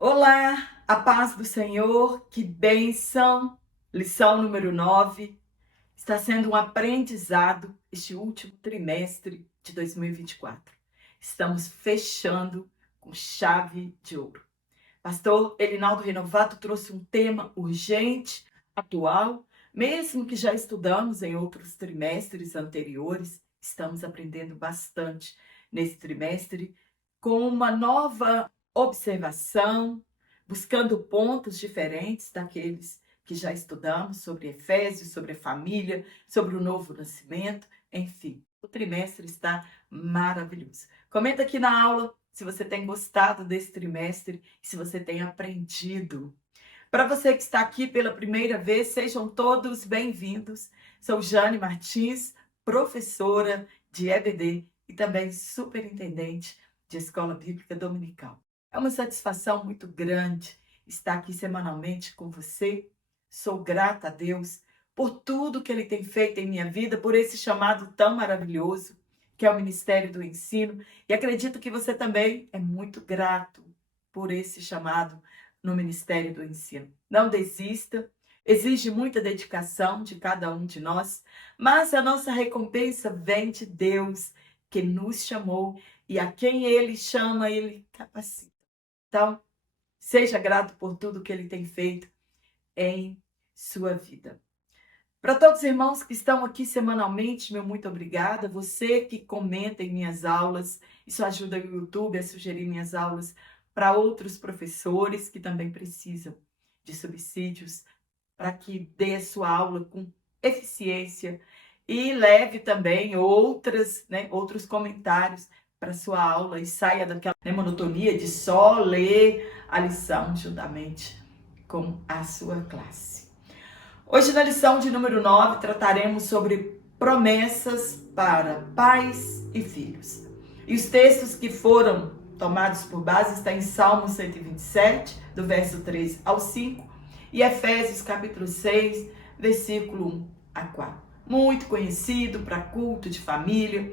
Olá, a paz do Senhor, que bênção! Lição número 9. Está sendo um aprendizado este último trimestre de 2024. Estamos fechando com chave de ouro. Pastor Elinaldo Renovato trouxe um tema urgente, atual, mesmo que já estudamos em outros trimestres anteriores, estamos aprendendo bastante nesse trimestre com uma nova observação, buscando pontos diferentes daqueles que já estudamos sobre Efésios, sobre a família, sobre o novo nascimento, enfim. O trimestre está maravilhoso. Comenta aqui na aula se você tem gostado desse trimestre e se você tem aprendido. Para você que está aqui pela primeira vez, sejam todos bem-vindos. Sou Jane Martins, professora de EBD e também superintendente de Escola Bíblica Dominical. É uma satisfação muito grande estar aqui semanalmente com você. Sou grata a Deus por tudo que Ele tem feito em minha vida, por esse chamado tão maravilhoso que é o Ministério do Ensino. E acredito que você também é muito grato por esse chamado no Ministério do Ensino. Não desista, exige muita dedicação de cada um de nós, mas a nossa recompensa vem de Deus, que nos chamou e a quem Ele chama, Ele capacita. Então, seja grato por tudo que Ele tem feito em sua vida. Para todos os irmãos que estão aqui semanalmente, meu muito obrigada. Você que comenta em minhas aulas, isso ajuda o YouTube a sugerir minhas aulas para outros professores que também precisam de subsídios para que dê a sua aula com eficiência e leve também outros comentários para a sua aula e saia daquela monotonia de só ler a lição juntamente com a sua classe. Hoje, na lição de número 9, trataremos sobre promessas para pais e filhos. E os textos que foram tomados por base estão em Salmo 127, do verso 3 ao 5, e Efésios capítulo 6, versículo 1 a 4. Muito conhecido para culto de família.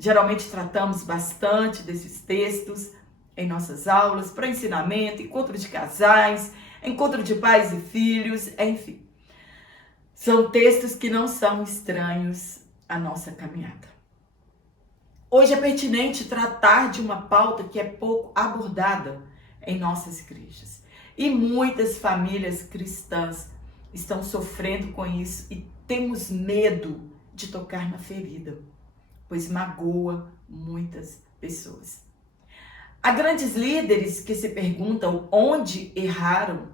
Geralmente tratamos bastante desses textos em nossas aulas, para ensinamento, encontro de casais, encontro de pais e filhos, enfim. São textos que não são estranhos à nossa caminhada. Hoje é pertinente tratar de uma pauta que é pouco abordada em nossas igrejas. E muitas famílias cristãs estão sofrendo com isso e temos medo de tocar na ferida, pois magoa muitas pessoas. Há grandes líderes que se perguntam onde erraram,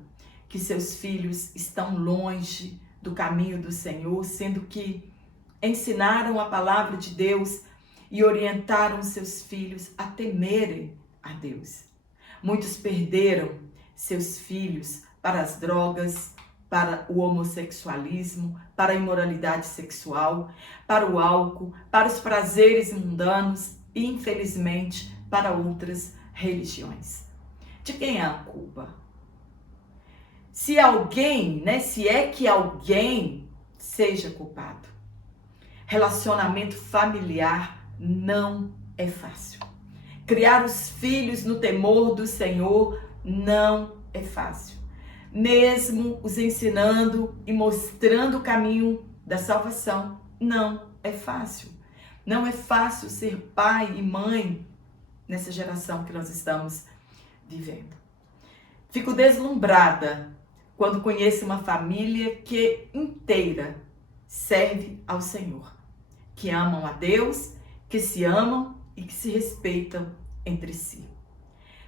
que seus filhos estão longe do caminho do Senhor, sendo que ensinaram a palavra de Deus e orientaram seus filhos a temerem a Deus. Muitos perderam seus filhos para as drogas, para o homossexualismo, para a imoralidade sexual, para o álcool, para os prazeres mundanos e, infelizmente, para outras religiões. De quem é a culpa? Se alguém, se é que alguém seja culpado. Relacionamento familiar não é fácil. Criar os filhos no temor do Senhor não é fácil. Mesmo os ensinando e mostrando o caminho da salvação, não é fácil. Não é fácil ser pai e mãe nessa geração que nós estamos vivendo. Fico deslumbrada quando conheço uma família que inteira serve ao Senhor, que amam a Deus, que se amam e que se respeitam entre si.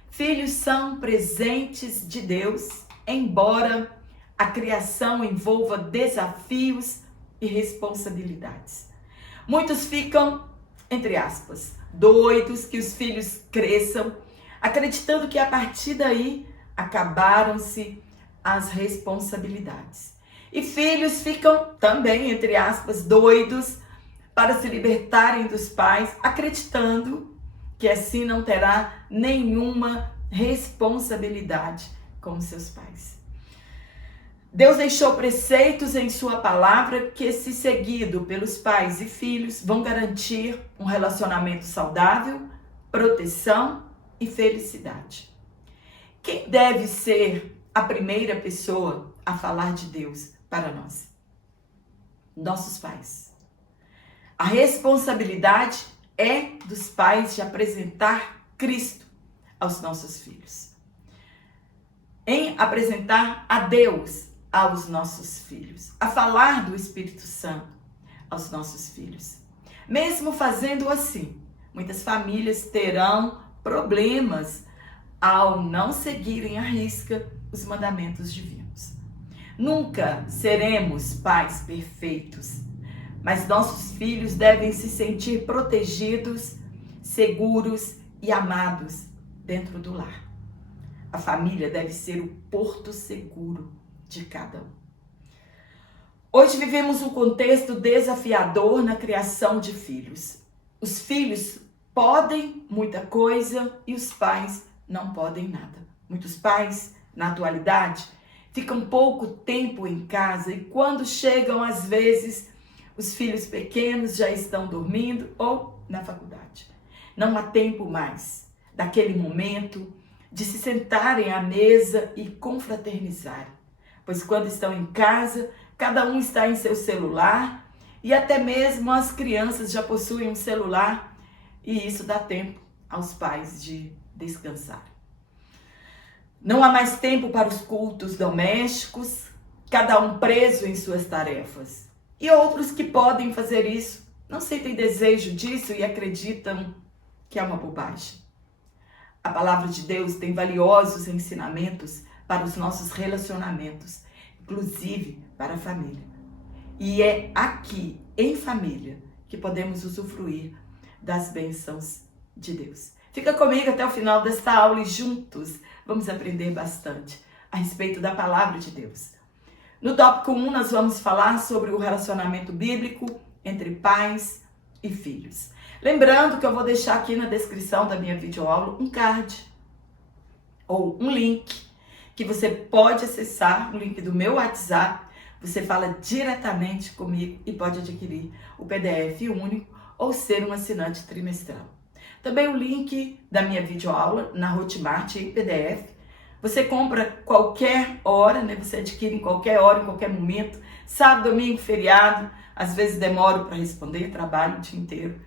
Filhos são presentes de Deus, embora a criação envolva desafios e responsabilidades. Muitos ficam, entre aspas, doidos que os filhos cresçam, acreditando que a partir daí acabaram-se as responsabilidades. E filhos ficam também, entre aspas, doidos para se libertarem dos pais, acreditando que assim não terá nenhuma responsabilidade com seus pais. Deus deixou preceitos em sua palavra que, se seguido pelos pais e filhos, vão garantir um relacionamento saudável, proteção e felicidade. Quem quem deve ser a primeira pessoa a falar de Deus para nós? Nossos pais. A responsabilidade é dos pais de apresentar Cristo aos nossos filhos. Em apresentar a Deus aos nossos filhos. A falar do Espírito Santo aos nossos filhos. Mesmo fazendo assim, muitas famílias terão problemas ao não seguirem à risca os mandamentos divinos. Nunca seremos pais perfeitos, mas nossos filhos devem se sentir protegidos, seguros e amados dentro do lar. A família deve ser o porto seguro de cada um. Hoje vivemos um contexto desafiador na criação de filhos. Os filhos podem muita coisa e os pais não podem nada. Muitos pais, na atualidade, ficam pouco tempo em casa e quando chegam, às vezes, os filhos pequenos já estão dormindo ou na faculdade. Não há tempo mais daquele momento de se sentarem à mesa e confraternizarem, pois quando estão em casa, cada um está em seu celular e até mesmo as crianças já possuem um celular e isso dá tempo aos pais de descansar. Não há mais tempo para os cultos domésticos, cada um preso em suas tarefas. E outros que podem fazer isso não sentem desejo disso e acreditam que é uma bobagem. A palavra de Deus tem valiosos ensinamentos para os nossos relacionamentos, inclusive para a família. E é aqui, em família, que podemos usufruir das bênçãos de Deus. Fica comigo até o final desta aula e juntos vamos aprender bastante a respeito da palavra de Deus. No tópico 1, nós vamos falar sobre o relacionamento bíblico entre pais e filhos. Lembrando que eu vou deixar aqui na descrição da minha videoaula um card ou um link que você pode acessar, o link do meu WhatsApp. Você fala diretamente comigo e pode adquirir o PDF único ou ser um assinante trimestral. Também o link da minha videoaula na Hotmart em PDF. Você compra qualquer hora, né? Você adquire em qualquer hora, em qualquer momento. Sábado, domingo, feriado. Às vezes demoro para responder, trabalho o dia inteiro.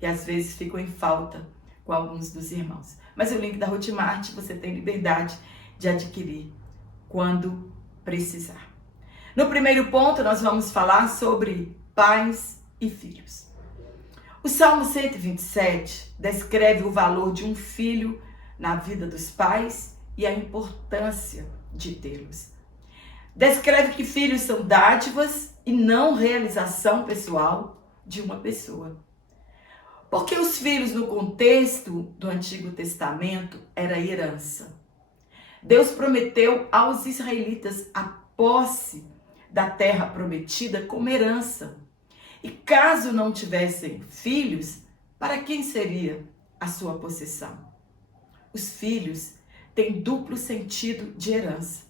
E às vezes fico em falta com alguns dos irmãos. Mas o link da Hotmart você tem liberdade de adquirir quando precisar. No primeiro ponto, nós vamos falar sobre pais e filhos. O Salmo 127 descreve o valor de um filho na vida dos pais e a importância de tê-los. Descreve que filhos são dádivas e não realização pessoal de uma pessoa. Porque os filhos, no contexto do Antigo Testamento, era herança. Deus prometeu aos israelitas a posse da terra prometida como herança. E caso não tivessem filhos, para quem seria a sua possessão? Os filhos têm duplo sentido de herança.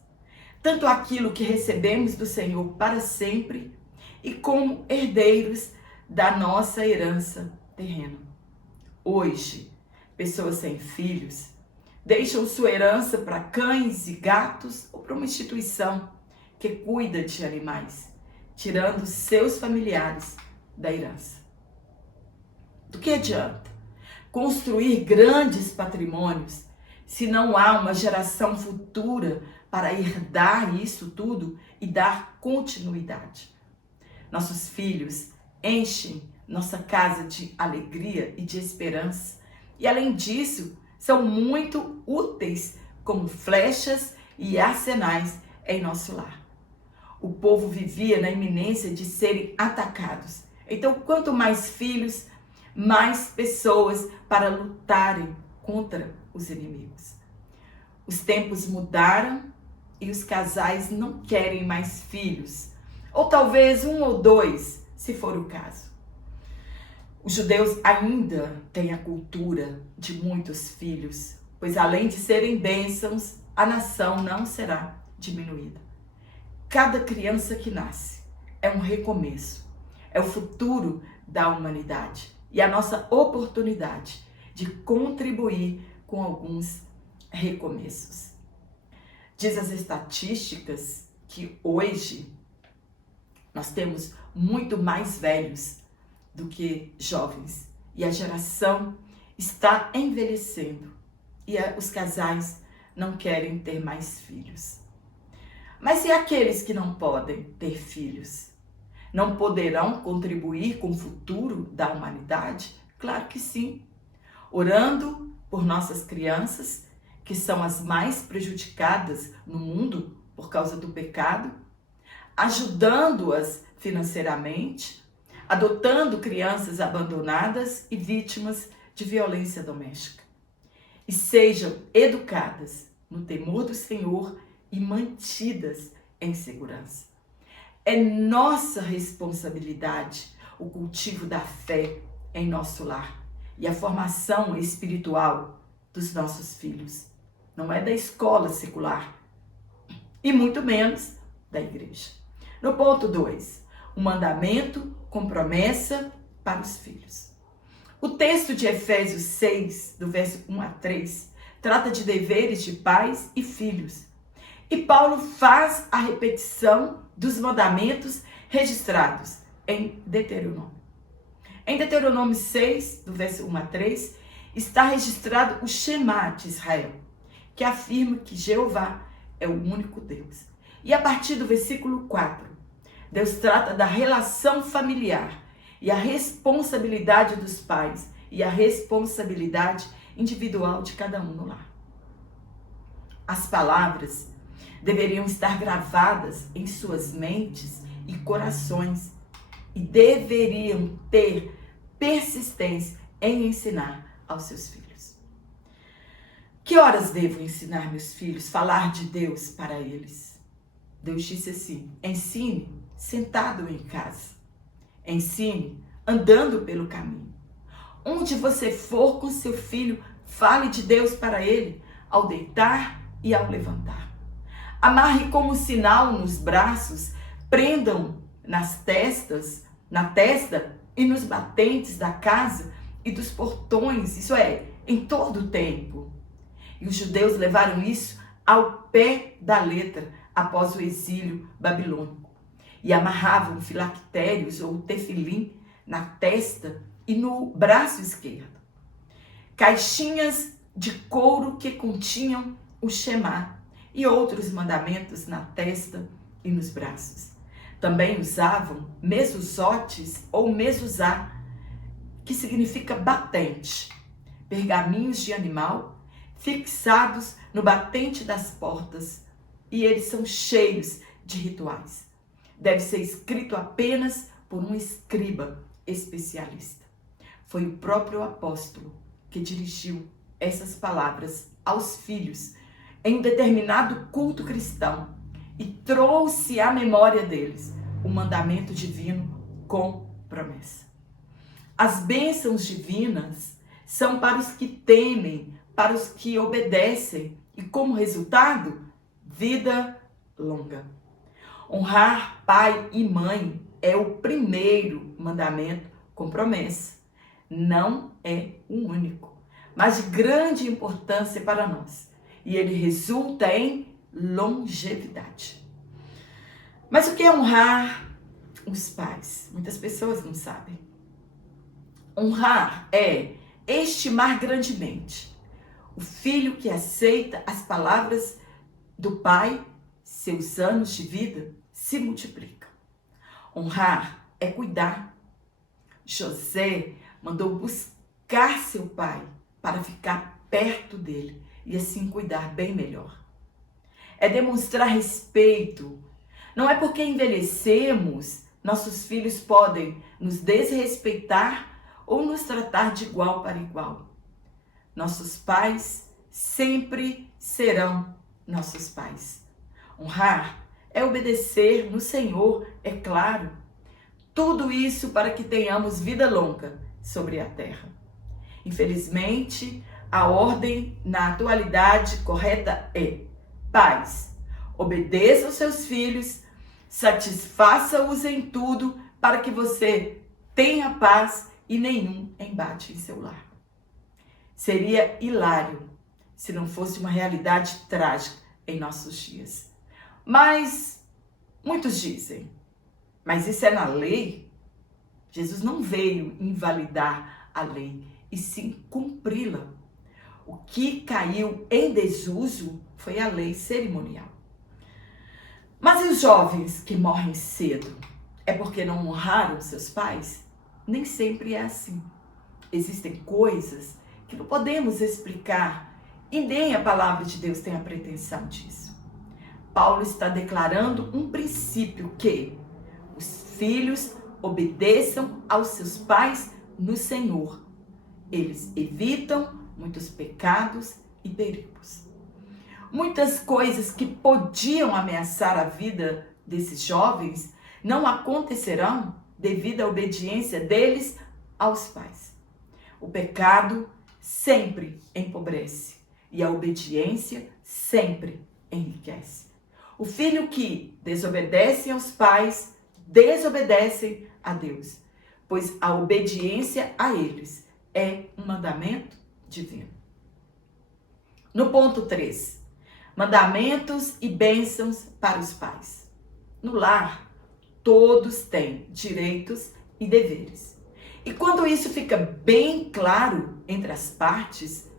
Tanto aquilo que recebemos do Senhor para sempre e como herdeiros da nossa herança terrena. Hoje, pessoas sem filhos deixam sua herança para cães e gatos ou para uma instituição que cuida de animais, tirando seus familiares da herança. Do que adianta construir grandes patrimônios se não há uma geração futura para herdar isso tudo e dar continuidade? Nossos filhos enchem nossa casa de alegria e de esperança e, além disso, são muito úteis como flechas e arsenais em nosso lar. O povo vivia na iminência de serem atacados. Então, quanto mais filhos, mais pessoas para lutarem contra os inimigos. Os tempos mudaram e os casais não querem mais filhos. Ou talvez um ou dois, se for o caso. Os judeus ainda têm a cultura de muitos filhos, pois além de serem bênçãos, a nação não será diminuída. Cada criança que nasce é um recomeço, é o futuro da humanidade e a nossa oportunidade de contribuir com alguns recomeços. Diz as estatísticas que hoje nós temos muito mais velhos do que jovens. E a geração está envelhecendo. E os casais não querem ter mais filhos. Mas e aqueles que não podem ter filhos? Não poderão contribuir com o futuro da humanidade? Claro que sim. Orando por nossas crianças, que são as mais prejudicadas no mundo por causa do pecado, ajudando-as financeiramente, adotando crianças abandonadas e vítimas de violência doméstica. E sejam educadas no temor do Senhor e mantidas em segurança. É nossa responsabilidade o cultivo da fé em nosso lar e a formação espiritual dos nossos filhos. Não é da escola secular e muito menos da igreja. No ponto 2, o mandamento com promessa para os filhos. O texto de Efésios 6, do verso 1 a 3, trata de deveres de pais e filhos. E Paulo faz a repetição dos mandamentos registrados em Deuteronômio. Em Deuteronômio 6, do verso 1 a 3, está registrado o Shema de Israel, que afirma que Jeová é o único Deus. E a partir do versículo 4, Deus trata da relação familiar e a responsabilidade dos pais e a responsabilidade individual de cada um no lar. As palavras deveriam estar gravadas em suas mentes e corações e deveriam ter persistência em ensinar aos seus filhos. Que horas devo ensinar meus filhos falar de Deus para eles? Deus disse assim: ensine sentado em casa, ensine andando pelo caminho. Onde você for com seu filho, fale de Deus para ele, ao deitar e ao levantar. Amarre como sinal nos braços, prendam na testa e nos batentes da casa e dos portões, isso é, em todo o tempo. E os judeus levaram isso ao pé da letra após o exílio babilônico. E amarravam filactérios ou tefilim na testa e no braço esquerdo. Caixinhas de couro que continham o Shema e outros mandamentos na testa e nos braços. Também usavam mesuzotes ou mezuzá, que significa batente, pergaminhos de animal fixados no batente das portas, e eles são cheios de rituais. Deve ser escrito apenas por um escriba especialista. Foi o próprio apóstolo que dirigiu essas palavras aos filhos em um determinado culto cristão e trouxe à memória deles o mandamento divino com promessa. As bênçãos divinas são para os que temem, para os que obedecem e, como resultado, vida longa. Honrar pai e mãe é o primeiro mandamento com promessa. Não é o único, mas de grande importância para nós. E ele resulta em longevidade. Mas o que é honrar os pais? Muitas pessoas não sabem. Honrar é estimar grandemente. O filho que aceita as palavras do pai, seus anos de vida se multiplicam. Honrar é cuidar. José mandou buscar seu pai para ficar perto dele e assim cuidar bem melhor. É demonstrar respeito. Não é porque envelhecemos, nossos filhos podem nos desrespeitar ou nos tratar de igual para igual. Nossos pais sempre serão nossos pais. Honrar é obedecer no Senhor, é claro. Tudo isso para que tenhamos vida longa sobre a terra. Infelizmente, a ordem na atualidade correta é: pais, obedeça aos seus filhos, satisfaça-os em tudo para que você tenha paz e nenhum embate em seu lar. Seria hilário se não fosse uma realidade trágica em nossos dias. Mas muitos dizem, mas isso é na lei? Jesus não veio invalidar a lei, e sim cumpri-la. O que caiu em desuso foi a lei cerimonial. Mas e os jovens que morrem cedo? É porque não honraram seus pais? Nem sempre é assim. Existem coisas que não podemos explicar e nem a palavra de Deus tem a pretensão disso. Paulo está declarando um princípio que os filhos obedeçam aos seus pais no Senhor. Eles evitam muitos pecados e perigos. Muitas coisas que podiam ameaçar a vida desses jovens não acontecerão devido à obediência deles aos pais. O pecado sempre empobrece e a obediência sempre enriquece. O filho que desobedece aos pais, desobedece a Deus, pois a obediência a eles é um mandamento divino. No ponto 3, mandamentos e bênçãos para os pais. No lar, todos têm direitos e deveres. E quando isso fica bem claro entre as partes,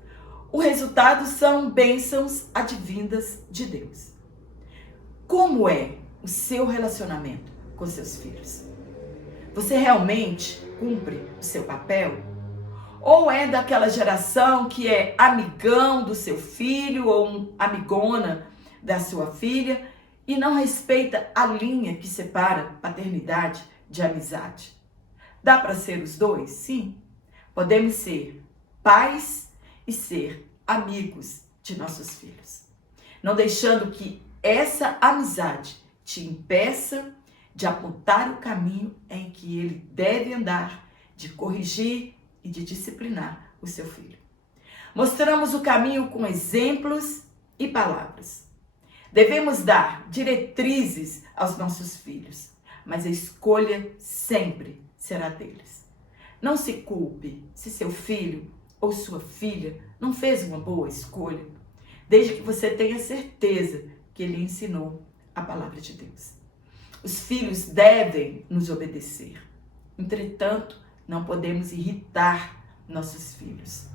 o resultado são bênçãos advindas de Deus. Como é o seu relacionamento com seus filhos? Você realmente cumpre o seu papel? Ou é daquela geração que é amigão do seu filho ou amigona da sua filha e não respeita a linha que separa paternidade de amizade? Dá para ser os dois? Sim. Podemos ser pais e ser amigos de nossos filhos, não deixando que essa amizade te impeça de apontar o caminho em que ele deve andar, de corrigir e de disciplinar o seu filho. Mostramos o caminho com exemplos e palavras. Devemos dar diretrizes aos nossos filhos, mas a escolha sempre será deles. Não se culpe se seu filho ou sua filha não fez uma boa escolha, desde que você tenha certeza que ele ensinou a palavra de Deus. Os filhos devem nos obedecer. Entretanto, não podemos irritar nossos filhos.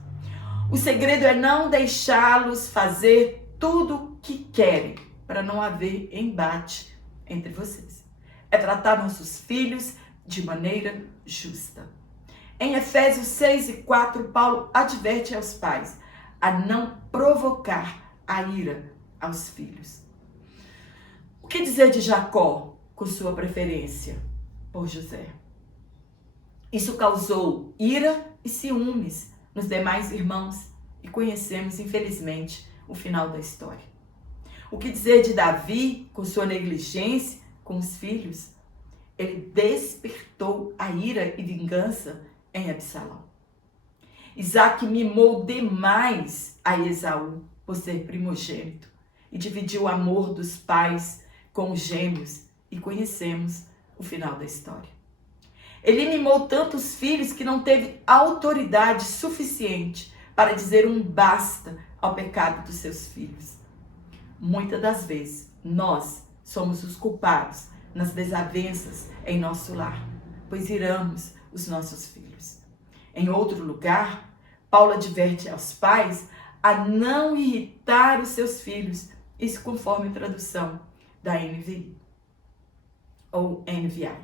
O segredo é não deixá-los fazer tudo o que querem, para não haver embate entre vocês. É tratar nossos filhos de maneira justa. Em Efésios 6:4, Paulo adverte aos pais a não provocar a ira aos filhos. O que dizer de Jacó com sua preferência por José? Isso causou ira e ciúmes nos demais irmãos e conhecemos, infelizmente, o final da história. O que dizer de Davi com sua negligência com os filhos? Ele despertou a ira e vingança em Absalão. Isaac mimou demais a Esaú por ser primogênito e dividiu o amor dos pais com os gêmeos e conhecemos o final da história. Ele mimou tantos filhos que não teve autoridade suficiente para dizer um basta ao pecado dos seus filhos. Muitas das vezes, nós somos os culpados nas desavenças em nosso lar, pois iramos os nossos filhos. Em outro lugar, Paulo adverte aos pais a não irritar os seus filhos, isso conforme a tradução da NVI ou NVI.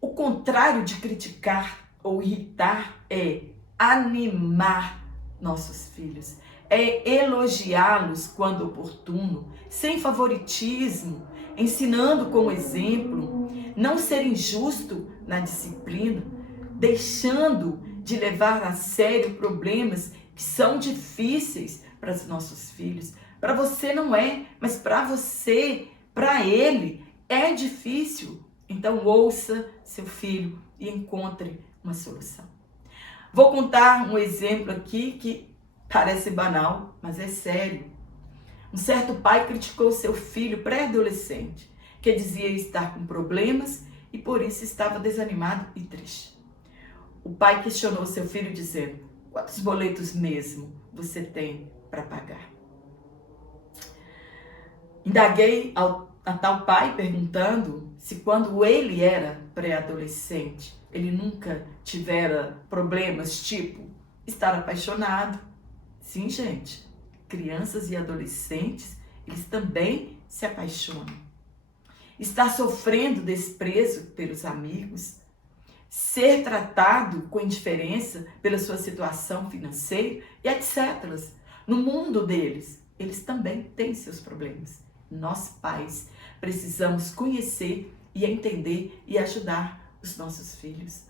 O contrário de criticar ou irritar é animar nossos filhos, é elogiá-los quando oportuno, sem favoritismo, ensinando com exemplo, não ser injusto na disciplina, deixando de levar a sério problemas que são difíceis para os nossos filhos. Para você não é, mas para você, para ele, é difícil. Então ouça seu filho e encontre uma solução. Vou contar um exemplo aqui que parece banal, mas é sério. Um certo pai criticou seu filho pré-adolescente, que dizia estar com problemas e por isso estava desanimado e triste. O pai questionou seu filho dizendo: quantos boletos mesmo você tem para pagar? Indaguei a tal pai perguntando se quando ele era pré-adolescente, ele nunca tivera problemas tipo estar apaixonado. Sim, gente, crianças e adolescentes, eles também se apaixonam. Estar sofrendo desprezo pelos amigos, ser tratado com indiferença pela sua situação financeira e etc. No mundo deles, eles também têm seus problemas. Nós, pais, precisamos conhecer e entender e ajudar os nossos filhos.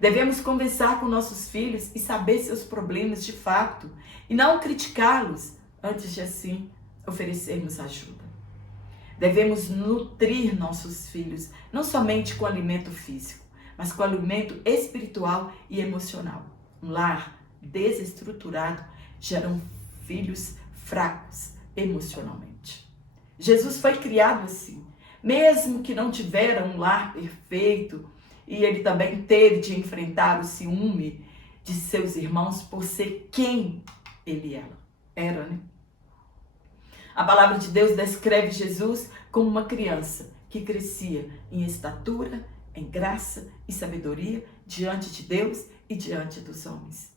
Devemos conversar com nossos filhos e saber seus problemas de fato e não criticá-los antes de assim oferecermos ajuda. Devemos nutrir nossos filhos não somente com alimento físico, mas com alimento espiritual e emocional. Um lar desestruturado gera filhos fracos emocionalmente. Jesus foi criado assim. Mesmo que não tivera um lar perfeito, e ele também teve de enfrentar o ciúme de seus irmãos por ser quem ele era, né? A palavra de Deus descreve Jesus como uma criança que crescia em estatura, em graça e sabedoria diante de Deus e diante dos homens.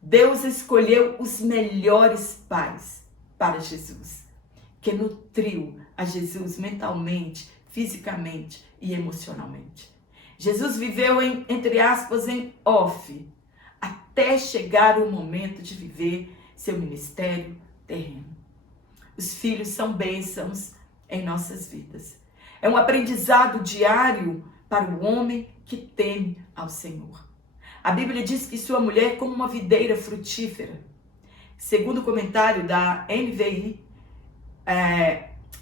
Deus escolheu os melhores pais para Jesus, que nutriu a Jesus mentalmente, fisicamente e emocionalmente. Jesus viveu entre aspas, em off, até chegar o momento de viver seu ministério terreno. Os filhos são bênçãos em nossas vidas. É um aprendizado diário para o homem que teme ao Senhor. A Bíblia diz que sua mulher é como uma videira frutífera. Segundo o comentário da NVI,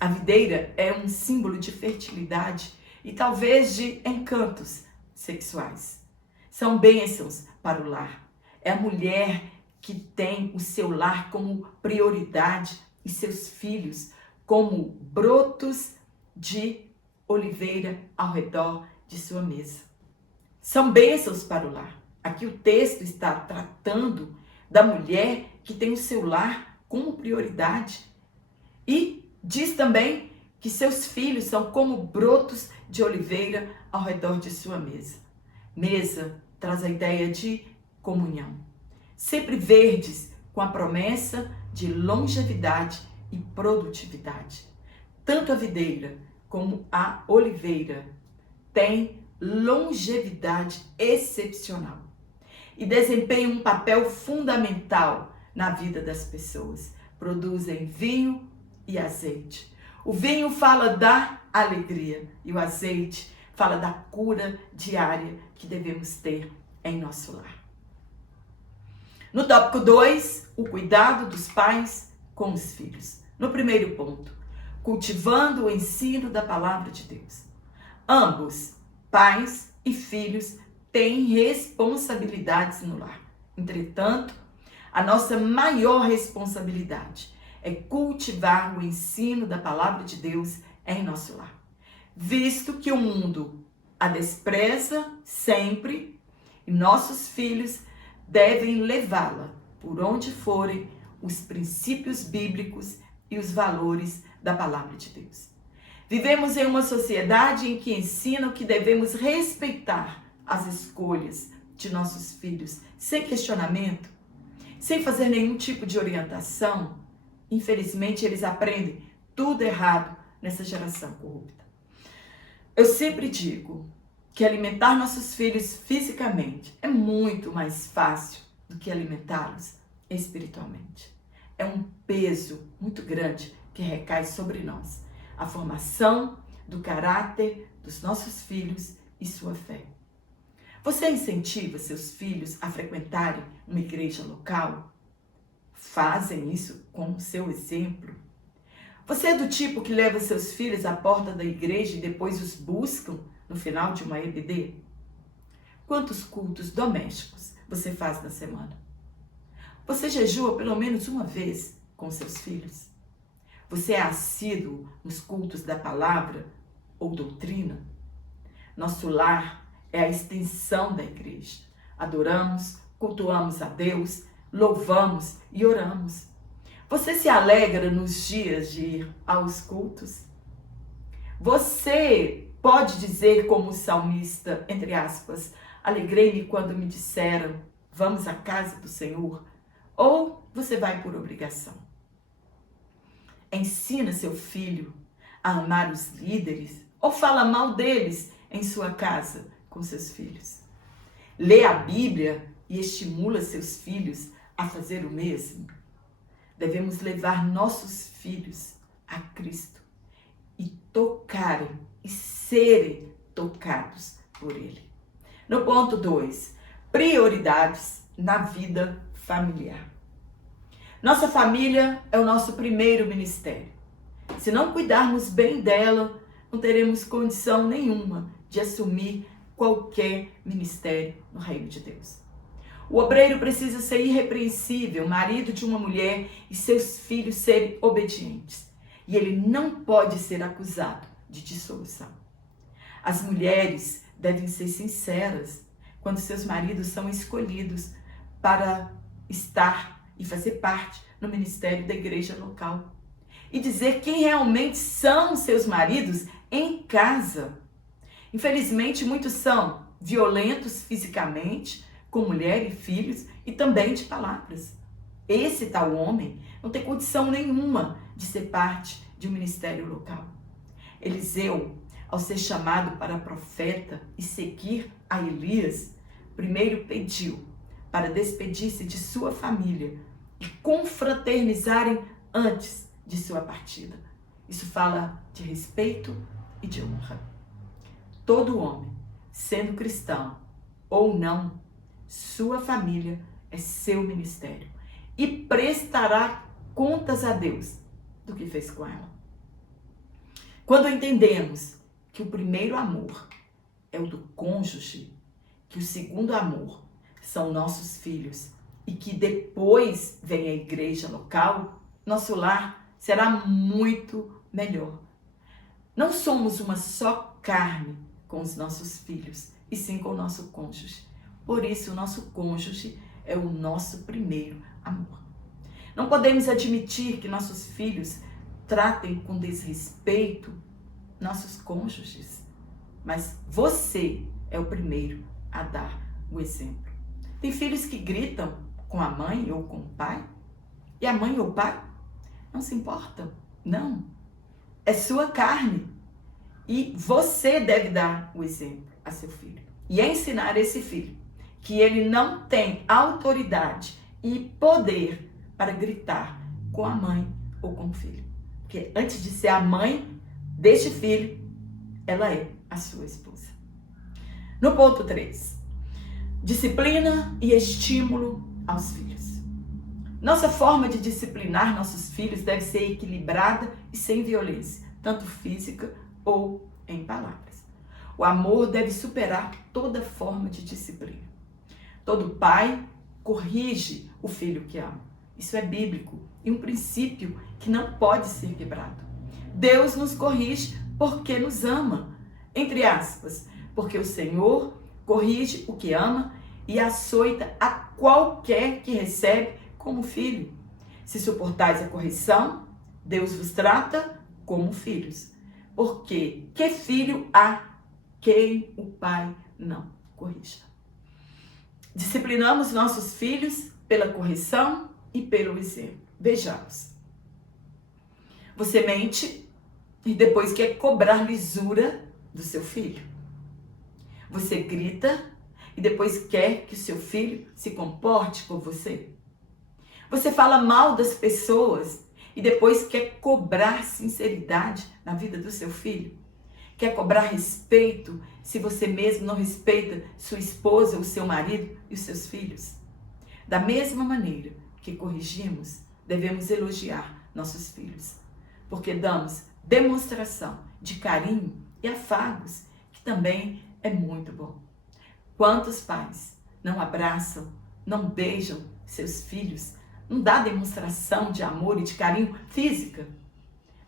a videira é um símbolo de fertilidade e talvez de encantos sexuais. São bênçãos para o lar. É a mulher que tem o seu lar como prioridade e seus filhos como brotos de oliveira ao redor de sua mesa. São bênçãos para o lar. Aqui o texto está tratando da mulher que tem o seu lar como prioridade. E diz também que seus filhos são como brotos de oliveira ao redor de sua mesa. Mesa traz a ideia de comunhão. Sempre verdes, com a promessa de longevidade e produtividade. Tanto a videira como a oliveira têm longevidade excepcional e desempenham um papel fundamental na vida das pessoas. Produzem vinho e azeite. O vinho fala da alegria e o azeite fala da cura diária que devemos ter em nosso lar. No tópico 2, o cuidado dos pais com os filhos. No primeiro ponto, cultivando o ensino da palavra de Deus. Ambos, pais e filhos, têm responsabilidades no lar. Entretanto, a nossa maior responsabilidade é cultivar o ensino da palavra de Deus em nosso lar. Visto que o mundo a despreza sempre, e nossos filhos devem levá-la por onde forem os princípios bíblicos e os valores da palavra de Deus. Vivemos em uma sociedade em que ensina que devemos respeitar as escolhas de nossos filhos sem questionamento, sem fazer nenhum tipo de orientação. Infelizmente, eles aprendem tudo errado nessa geração corrupta. Eu sempre digo que alimentar nossos filhos fisicamente é muito mais fácil do que alimentá-los espiritualmente. É um peso muito grande que recai sobre nós. A formação do caráter dos nossos filhos e sua fé. Você incentiva seus filhos a frequentarem uma igreja local? Fazem isso com o seu exemplo? Você é do tipo que leva seus filhos à porta da igreja e depois os buscam no final de uma EBD? Quantos cultos domésticos você faz na semana? Você jejua pelo menos uma vez com seus filhos? Você é assíduo nos cultos da palavra ou doutrina? Nosso lar é a extensão da igreja. Adoramos, cultuamos a Deus, louvamos e oramos. Você se alegra nos dias de ir aos cultos? Você pode dizer como o salmista, entre aspas, alegrei-me quando me disseram, vamos à casa do Senhor? Ou você vai por obrigação? Ensina seu filho a amar os líderes ou fala mal deles em sua casa com seus filhos? Lê a Bíblia e estimula seus filhos a fazer o mesmo? Devemos levar nossos filhos a Cristo e tocarem e serem tocados por Ele. No ponto 2, prioridades na vida familiar. Nossa família é o nosso primeiro ministério. Se não cuidarmos bem dela, não teremos condição nenhuma de assumir qualquer ministério no reino de Deus. O obreiro precisa ser irrepreensível, marido de uma mulher e seus filhos serem obedientes. E ele não pode ser acusado de dissolução. As mulheres devem ser sinceras quando seus maridos são escolhidos para estar e fazer parte no ministério da igreja local. E dizer quem realmente são seus maridos em casa. Infelizmente, muitos são violentos fisicamente, com mulher e filhos, e também de palavras. Esse tal homem não tem condição nenhuma de ser parte de um ministério local. Eliseu, ao ser chamado para profeta e seguir a Elias, primeiro pediu para despedir-se de sua família e confraternizarem antes de sua partida. Isso fala de respeito e de honra. Todo homem, sendo cristão ou não, sua família é seu ministério e prestará contas a Deus do que fez com ela. Quando entendemos que o primeiro amor é o do cônjuge, que o segundo amor são nossos filhos e que depois vem a igreja local, nosso lar será muito melhor. Não somos uma só carne com os nossos filhos, e sim com o nosso cônjuge. Por isso, o nosso cônjuge é o nosso primeiro amor. Não podemos admitir que nossos filhos tratem com desrespeito nossos cônjuges, mas você é o primeiro a dar o exemplo. Tem filhos que gritam com a mãe ou com o pai, e a mãe ou o pai não se importam. Não, é sua carne. E você deve dar o exemplo a seu filho e ensinar esse filho que ele não tem autoridade e poder para gritar com a mãe ou com o filho. Porque antes de ser a mãe deste filho, ela é a sua esposa. No ponto 3, disciplina e estímulo aos filhos. Nossa forma de disciplinar nossos filhos deve ser equilibrada e sem violência, tanto física ou em palavras. O amor deve superar toda forma de disciplina. Todo pai corrige o filho que ama. Isso é bíblico e um princípio que não pode ser quebrado. Deus nos corrige porque nos ama, entre aspas, porque o Senhor corrige o que ama e açoita a qualquer que recebe como filho. Se suportais a correção, Deus vos trata como filhos. Porque que filho há quem o pai não corrija? Disciplinamos nossos filhos pela correção e pelo exemplo. Vejamos. Você mente e depois quer cobrar lisura do seu filho. Você grita e depois quer que o seu filho se comporte por você. Você fala mal das pessoas e depois quer cobrar sinceridade na vida do seu filho. Quer cobrar respeito se você mesmo não respeita sua esposa, o seu marido e os seus filhos. Da mesma maneira que corrigimos, devemos elogiar nossos filhos, porque damos demonstração de carinho e afagos, que também é muito bom. Quantos pais não abraçam, não beijam seus filhos, não dá demonstração de amor e de carinho física?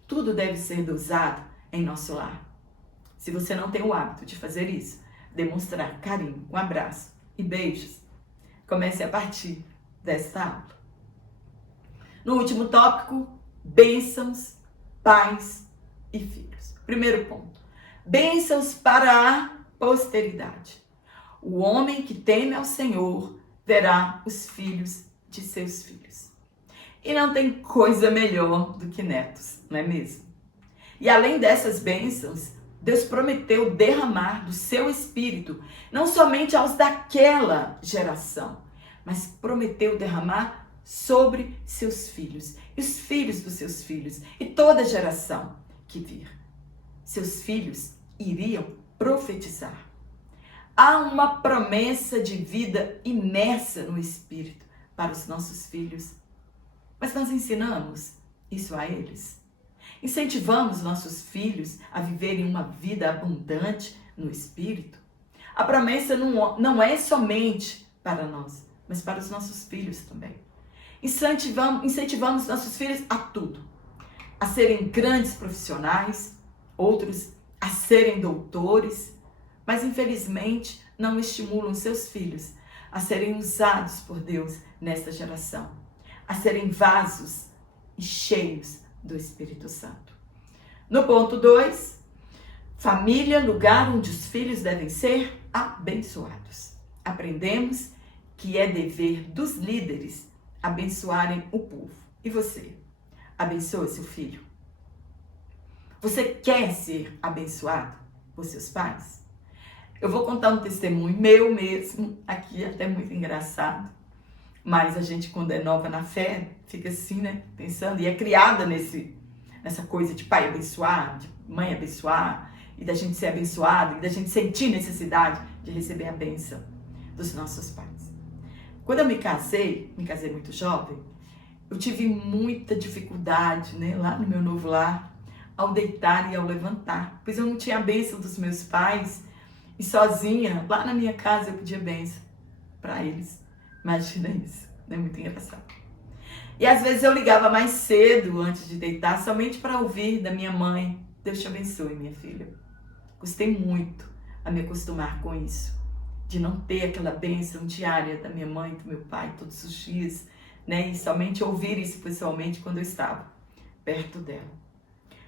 Tudo deve ser dosado em nosso lar. Se você não tem o hábito de fazer isso, demonstrar carinho, um abraço e beijos, comece a partir desta aula. No último tópico, bênçãos, pais e filhos. Primeiro ponto, bênçãos para a posteridade. O homem que teme ao Senhor verá os filhos de seus filhos. E não tem coisa melhor do que netos, não é mesmo? E além dessas bênçãos, Deus prometeu derramar do seu espírito, não somente aos daquela geração, mas prometeu derramar sobre seus filhos, e os filhos dos seus filhos, e toda geração que vir. Seus filhos iriam profetizar. Há uma promessa de vida imersa no espírito para os nossos filhos, mas nós ensinamos isso a eles. Incentivamos nossos filhos a viverem uma vida abundante no Espírito. A promessa não é somente para nós, mas para os nossos filhos também. Incentivamos nossos filhos a tudo. A serem grandes profissionais, outros a serem doutores, mas infelizmente não estimulam seus filhos a serem usados por Deus nesta geração. A serem vasos e cheios do Espírito Santo. No ponto 2, família, lugar onde os filhos devem ser abençoados. Aprendemos que é dever dos líderes abençoarem o povo. E você? Abençoa seu filho? Você quer ser abençoado por seus pais? Eu vou contar um testemunho meu mesmo, aqui até muito engraçado. Mas a gente, quando é nova na fé, fica assim, né? Pensando, e é criada nessa coisa de pai abençoar, de mãe abençoar, e da gente ser abençoado, e da gente sentir necessidade de receber a bênção dos nossos pais. Quando eu me casei muito jovem, eu tive muita dificuldade, né? Lá no meu novo lar, ao deitar e ao levantar. Pois eu não tinha a bênção dos meus pais, e sozinha, lá na minha casa, eu pedia bênção para eles. Imagina isso, é muito engraçado. E às vezes eu ligava mais cedo antes de deitar, somente para ouvir da minha mãe: Deus te abençoe, minha filha. Gostei muito a me acostumar com isso, de não ter aquela bênção diária da minha mãe, do meu pai, todos os dias, né? E somente ouvir isso pessoalmente quando eu estava perto dela.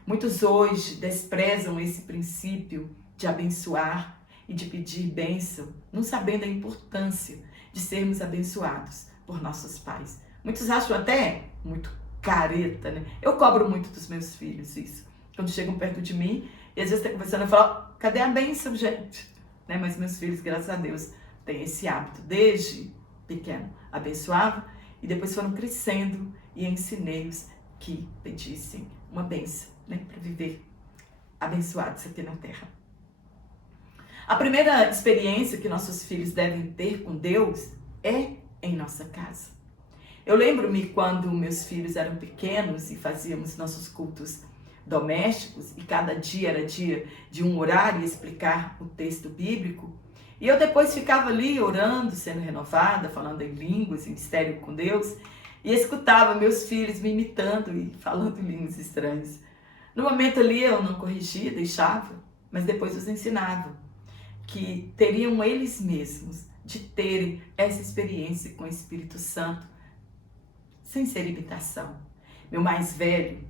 Muitos hoje desprezam esse princípio de abençoar e de pedir bênção, não sabendo a importância de sermos abençoados por nossos pais. Muitos acham até muito careta, né? Eu cobro muito dos meus filhos isso. Quando chegam perto de mim, e às vezes tá conversando, eu falo: cadê a bênção, gente? Né? Mas meus filhos, graças a Deus, têm esse hábito. Desde pequeno, abençoava, e depois foram crescendo, e ensinei-os que pedissem uma bênção, né? Para viver abençoados aqui na terra. A primeira experiência que nossos filhos devem ter com Deus é em nossa casa. Eu lembro-me quando meus filhos eram pequenos e fazíamos nossos cultos domésticos, e cada dia era dia de um orar e explicar o texto bíblico, e eu depois ficava ali orando, sendo renovada, falando em línguas, em mistério com Deus, e escutava meus filhos me imitando e falando em línguas estranhas. No momento ali eu não corrigia, deixava, mas depois os ensinava que teriam eles mesmos de terem essa experiência com o Espírito Santo, sem ser imitação. Meu mais velho,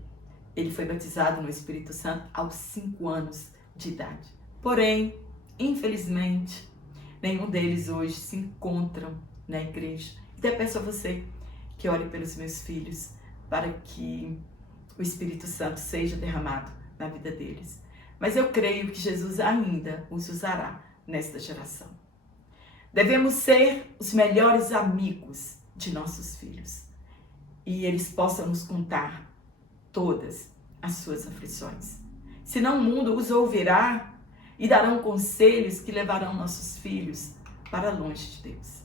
ele foi batizado no Espírito Santo aos 5 anos de idade. Porém, infelizmente, nenhum deles hoje se encontram na igreja. Até peço a você que ore pelos meus filhos, para que o Espírito Santo seja derramado na vida deles. Mas eu creio que Jesus ainda os usará nesta geração. Devemos ser os melhores amigos de nossos filhos, e eles possam nos contar todas as suas aflições. Senão o mundo os ouvirá e darão conselhos que levarão nossos filhos para longe de Deus.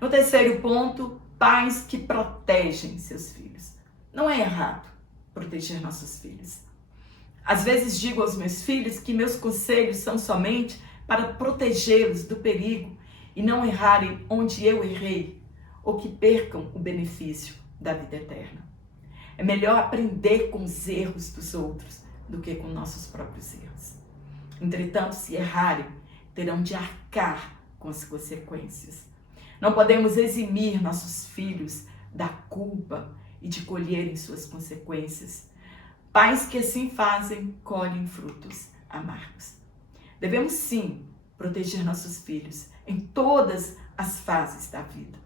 No terceiro ponto, pais que protegem seus filhos. Não é errado proteger nossos filhos. Às vezes digo aos meus filhos que meus conselhos são somente para protegê-los do perigo e não errarem onde eu errei, ou que percam o benefício da vida eterna. É melhor aprender com os erros dos outros do que com nossos próprios erros. Entretanto, se errarem, terão de arcar com as consequências. Não podemos eximir nossos filhos da culpa e de colherem suas consequências. Pais que assim fazem, colhem frutos amargos. Devemos sim proteger nossos filhos em todas as fases da vida.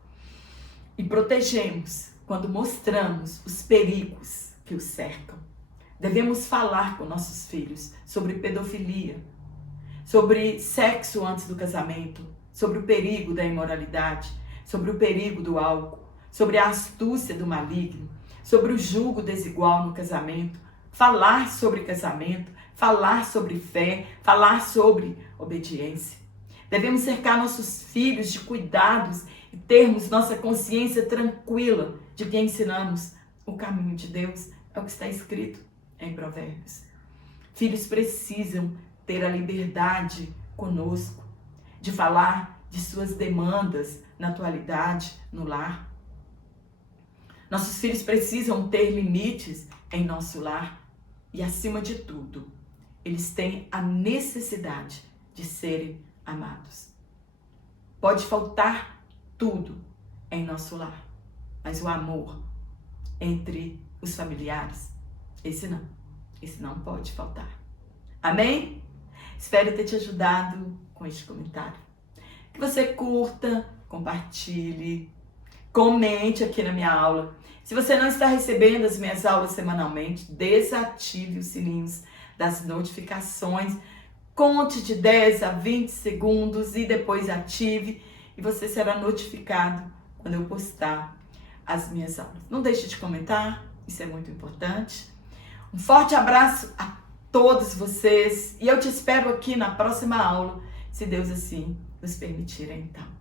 E protegemos quando mostramos os perigos que os cercam. Devemos falar com nossos filhos sobre pedofilia, sobre sexo antes do casamento, sobre o perigo da imoralidade, sobre o perigo do álcool, sobre a astúcia do maligno, sobre o julgo desigual no casamento, falar sobre casamento, falar sobre fé, falar sobre obediência. Devemos cercar nossos filhos de cuidados e termos nossa consciência tranquila de que ensinamos o caminho de Deus. É o que está escrito em Provérbios. Filhos precisam ter a liberdade conosco de falar de suas demandas na atualidade, no lar. Nossos filhos precisam ter limites em nosso lar e, acima de tudo, eles têm a necessidade de serem amados. Pode faltar tudo em nosso lar, mas o amor entre os familiares, esse não pode faltar. Amém? Espero ter te ajudado com este comentário. Que você curta, compartilhe, comente aqui na minha aula. Se você não está recebendo as minhas aulas semanalmente, desative os sininhos das notificações, conte de 10 a 20 segundos e depois ative e você será notificado quando eu postar as minhas aulas. Não deixe de comentar, isso é muito importante. Um forte abraço a todos vocês e eu te espero aqui na próxima aula, se Deus assim nos permitir então.